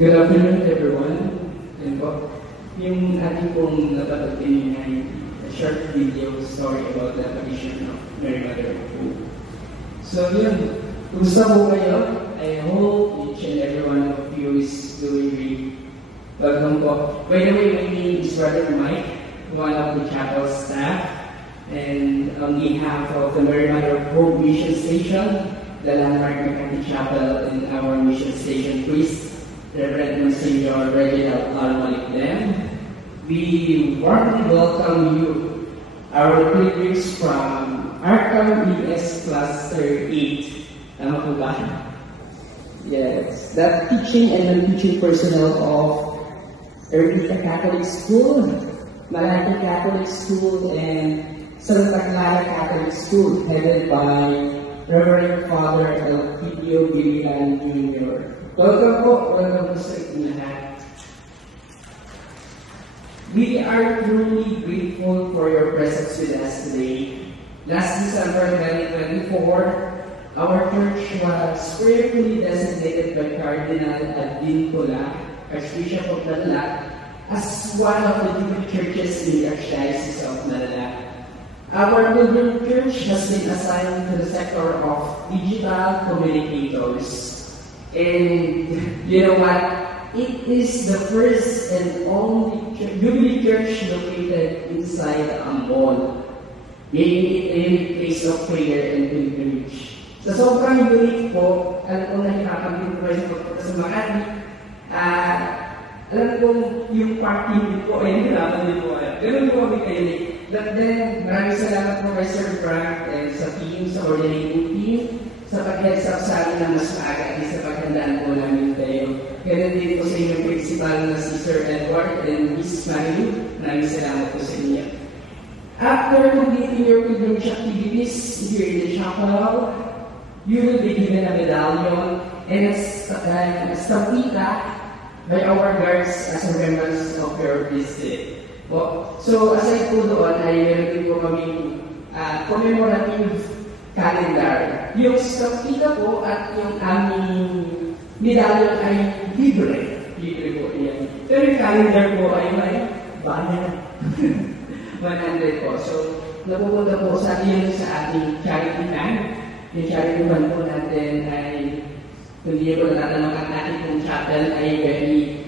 Good afternoon, everyone. And po, yung ating pong napatutin ay a short video story about the apparition of Mary Mother of Hope. So yun, kumusta po kayo? I hope each and every one of you is doing great. Welcome po. By the way, my name is Brother Mike, one of the chapel staff. And on behalf of the Mary Mother of Hope Mission Station, the Landmark McCarthy Chapel, and our mission station priest, Reverend Monsignor Reginald R. Malikdem, we warmly welcome you, our pilgrims from Arkham ES Cluster 8. Tama po ba? Yes, that teaching and non-teaching personnel of Ermita Catholic School, Malaki Catholic School, and Santa Clara Catholic School, headed by Reverend Father Elpidio Biliran Jr. Welcome po sa inyong lahat. We are truly grateful for your presence with us today. Last December 2024, our church was prayerfully designated by Cardinal Adin Cola, Archbishop of Manila, as one of the different churches in the Archdiocese of Manila. Our pilgrim church has been assigned to the sector of digital communicators. And you know what? It is the first and only Jubilee Church located inside a mall, making it a place of prayer and pilgrimage. Sa sobrang unique po, alam ko nahihirapan din po sa pagpunta sa Makati. Alam ko yung parking din po ay nahihirapan din po. Ganun po kami kayo. But then, maraming salamat po kay Sir Frank and sa team, sa coordinating team, sa pag-heads up sa amin ng mas maaga at sa paghandaan po namin kayo. Ganun din po sa inyong principal na si Sir Edward and Miss Marilu. Maraming salamat po sa inyo. After completing your pilgrimage activities here in the chapel, you will be given a medallion and a stampita by our guards as a remembrance of your visit. So, aside po doon ay meron din po kami commemorative calendar. Yung stampita po at yung aming medallion ay libre. Libre po yan. Pero yung calendar po ay may banner. 100 po. So, napupunta po sa ating charity fund. Yung charity fund po natin ay hindi po natatanong ang ating pong chapel ay very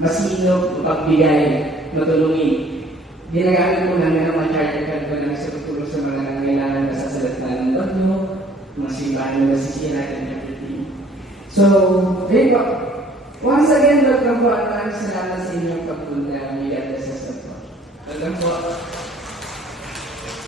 masinop, pagbigay, matulungin. Ginagamit po namin ang mga charity fund po namin sa tutulong sa mga nangangailangan na sa salatan ng bagyo, mga simbahan na nasisira and everything. So, ayun po. Once again, welcome po at maraming salamat sa inyong pagpunta. May God bless